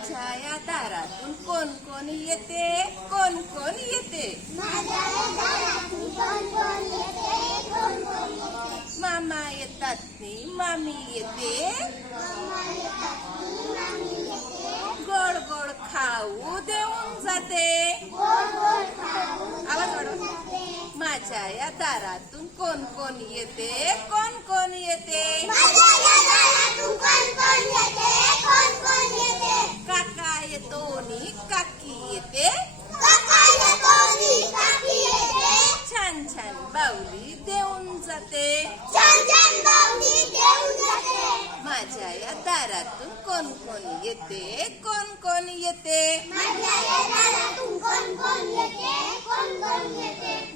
माझ्या या दारातून कोण कोण येते, कोण कोण येते? मामा येतात नी मामी येते, गोड गोड खाऊ देऊन जाते. आवाज वाढव. माझ्या या दारातून कोण कोण येते, कोण कोण येते? काका येतो नी काकी येते, छान छान बाहुली देऊन जाते. माझ्या या दारातून कोण कोण येते, कोण कोण येते?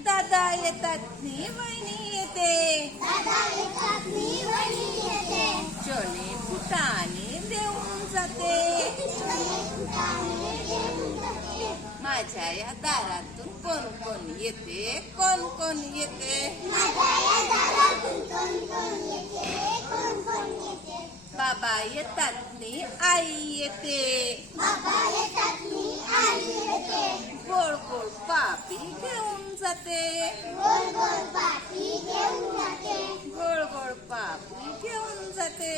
दादा येतात नी वहिनी येते, चणे फुटाणे देऊन जाते. माझ्या या दारातून कोण कोण येते, कोण कोण येते? बाबा येतात नी आई येते, गोड गोड पापी घेऊन जाते, गोड गोड पापी घेऊन जाते.